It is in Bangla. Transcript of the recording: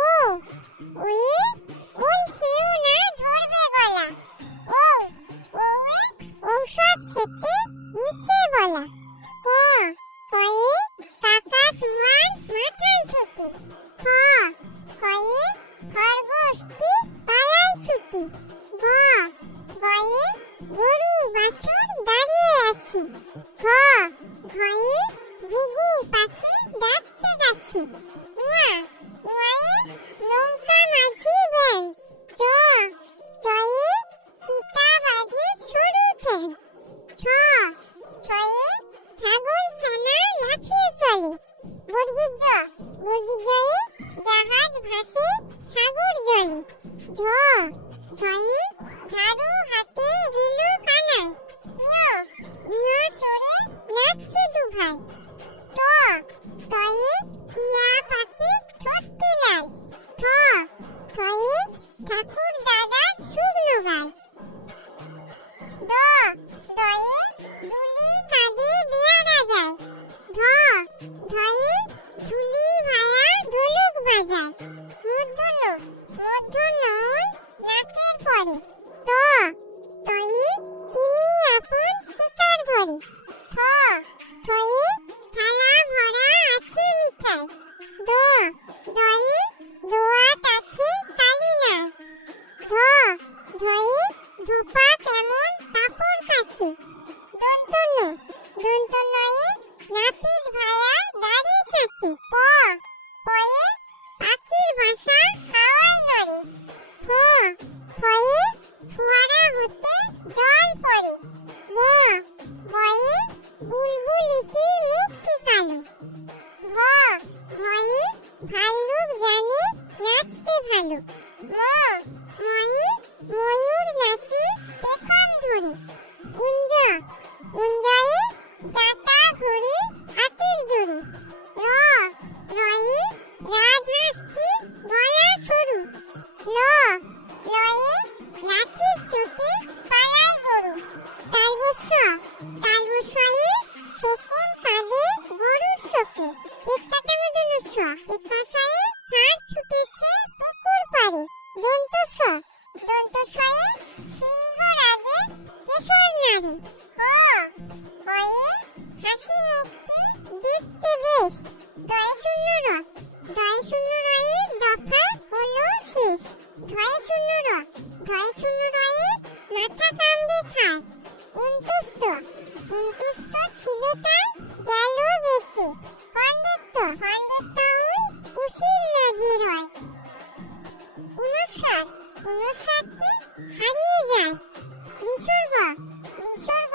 ও ওই বলছিও না ধরবে গলা। ও ওই ঔষধ খেতে নিচে বলা। ক কয়ে কাকা তোমার মাথায় ছুটি। খ কয়ে খরগোশটি পালায় ছুটি। গ গয়ে গরু বাছুর দাঁড়িয়ে আছে। ঘ ঘয়ে ঘুঘু পাখি ডাকছে গাছে। উয়া উয়ায়ে নৌকা মাঝি বেঞ্চ। চ চয়ে চিতা বাঁধে সরু ঠ্যাং। ছ ছয়ে ছাগল ছানা লাফিয়ে চলে। বর্গীর জ বর্গীর জয়ে জাহাজ ভাসে সাগর জলে। ঝ ঝয়ে ঝাড়ু হাতে হিলু কানায়। ইয় ইয় চড়ে নাচছে দু ভাই। ট টয়ে টিয়া পাখি ঠোঁটটি লাল। ঠ ঠয়ে ঠাকুর দাদা শুকনো গাল। ড ডয়ে দুলি কাঁধে দেয়া যায়। ঢ ঢয়ে ঝুলি ভায়া ঢোলক বাজায়। মূর্ধন্য মূর্ধন্যয় নাকের পরে। ত তয়ে তিনি আপন শিকার ধরে। থ থয়ে থালা ভরা আছে মিঠাই। দ দয়ে দোয়াত আছে কালি নাই। ধ ধয়ে ধোপা কেমন কাপড় কাছে। দন্তন্য দন্তন্যয়ে নাপিত ভায়া দাড়ি চাচে। প পয়ে পাখির বাসা হাওয়ায় নড়ে। ফ ফয়ে ফোয়ারা হতে জল পড়ে। ব বয়ে বুলবুলিটি মুখটি কালো। ভ ভয়ে ভাল্লুক জানে নাচতে ভালো। ম ময়ে ময়ূর নাচে পেখম ধরে। কুঞ্জ কুঞ্জয়ে জাতা ঘুরে হাতের জোরে। র রয়ে রাজহাঁসটি গলা সরু। ল লয়ে লাঠির চোটে পালায় গরু। তালবস্য তালবস্যয়ে শকুন কাঁদে গরুর শোকে। পেটকাটামূর্ধন্য পেটকষায়ে ষাঁড় ছুটেছে পুকুর পাড়ে। দন্তস্ব দন্তস্বয়ে সিংহ রাগে কেশর নাড়ে। ক কয়ে হাসি মুখটি দেখতে বেশ। ডয়ে শূন্য র ডয়ে শূন্য রয়ের দফা হলো শেষ। ঢয়ে শূন্য র ঢয়ে শূন্য রয়ের মাথা কামড়ে খায়। উন্তুষ্ট উন্তুষ্ট ছিল তার গেল বেঁচে। খণ্ডিত্ব খণ্ডিত্ব ওই কুশির লেজের হয়। উনস্বর উনস্বরটি হারিয়ে যায়। বিসর্গ বিসর্গ